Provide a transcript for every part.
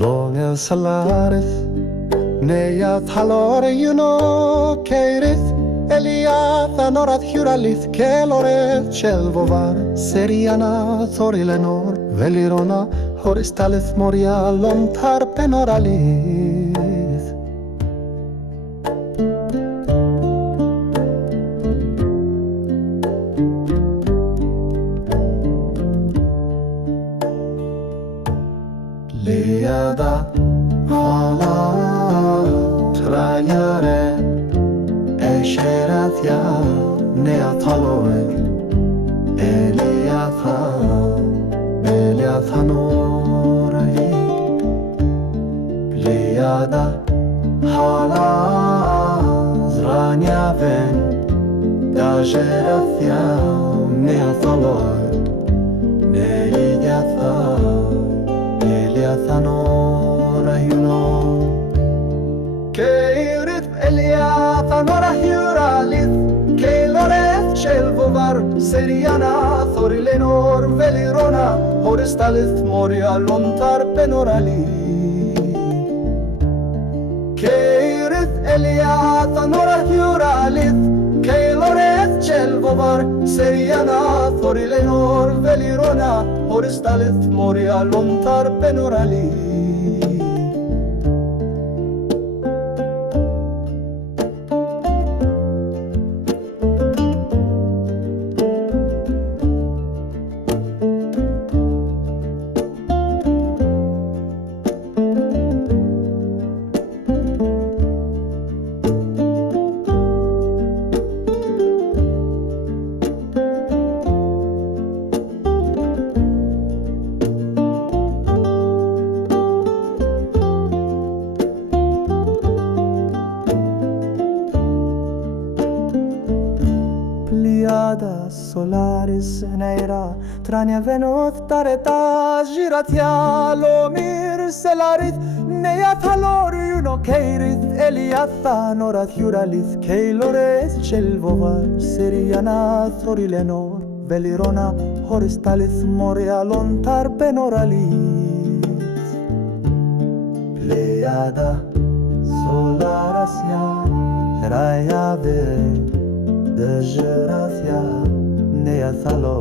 Långa salaris Neja talore juno keirit Eliata norat hjuralith Kelore Chelvovar Seriana Thorilenor Velirona Horistalith Moria Lontar Penoralith Liada hala trajare Eşerathya neataloe Eliatha Eliathanorai Liada hala zranyaven Dajerathya neataloe Eliatha Eliathanora hyuno Keirit Eliathanora hyuralith Keiloreth Chelvovar Seriana Thorilenor Velirona Horistalith Moria Lontar Penorali Keirit Eliathanora hyuralith Keiloreth Chelvovar Seriana Thorilenor Velirona Horistalith Moria Lontar Penorali Pleiada solaris neira Trania venoth tareta Giratia lomir selarith Neathalor juno keirith Eliatha norath juralith Keiloreth Chelvovar Seriana Thorilenor Velirona Horistalith Moria Lontar Penoralith Pleiada solaris raiave Dejerathia neathalo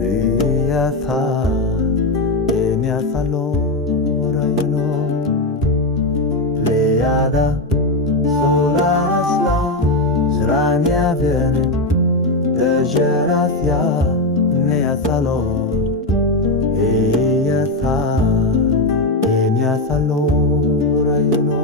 Viatha Eniathalo rayuno Pleiada solaris la Zrania vene Dejerathia neathalo Viatha Eniathalo rayuno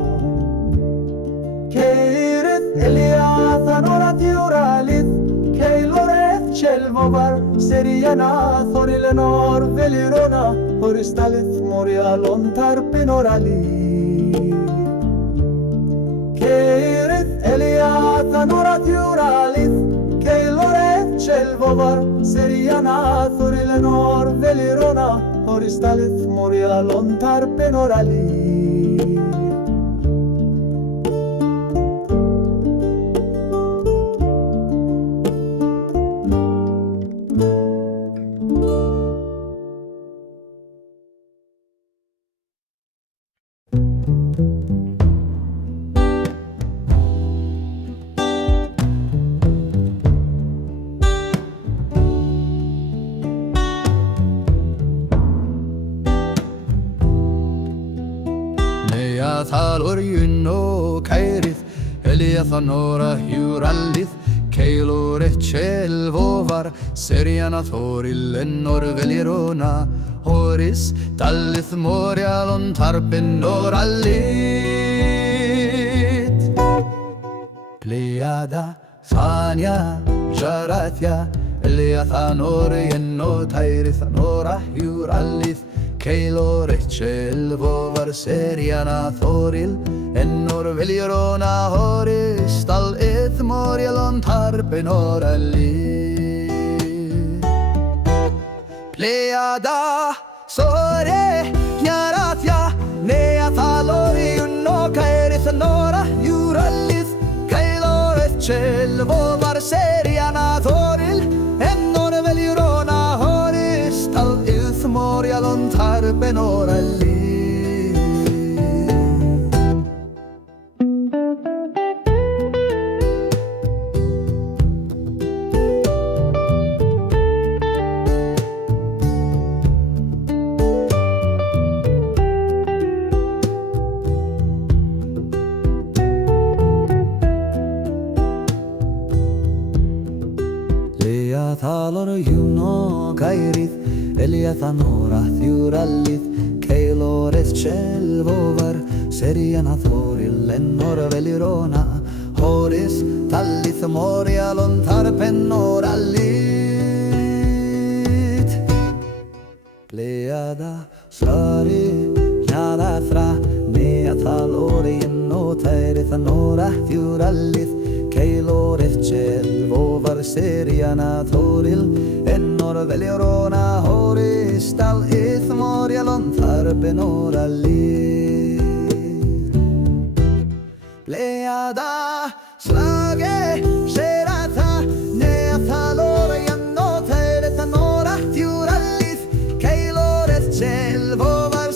Keirit Eliathanora hyuralith Keiloreth Chelvovar Seriana Thorilenor Velirona Horistalith Moria Lontar Penorali Keirit Eliathanora hyuralith Keiloreth Chelvovar Seriana Thorilenor Velirona Horistalith Moria Lontar Penorali Neathalor juno keirith Eliathanora hyuralith Keiloreth Chelvovar Seriana Thorilenor Velirona Horistalith Moria Lontar Penoralith Pleiada Thania Jarathia Eliathanor yeno Tairithanora hyuralith Keiloreth Chelvovar Seriana Thoril Ennor Velirona Horistalith Moria Lontar Penoralith Pleiada Sore Jarathia Neathalor juno Keirithanora hyuralith Keiloreth Chelvovar Seriana Thoril Ennor Velirona Horistalith Moria Lontar Penoralith Seriathanora Thuralith Caelores Celvovar Serianathoril Enor Velirona Horis Tallith Morialon Tarpenoralit Pleiada Sari Nadathra Neathalori Notaerithanora Thuralith Caeloreth Celvovar Serianathoril Enor Velirona Horis Tallith Morialon Tarpenoralit Pleiada Slage Serata Neathalora Notaerithanora Thuralith Caeloreth Celvovar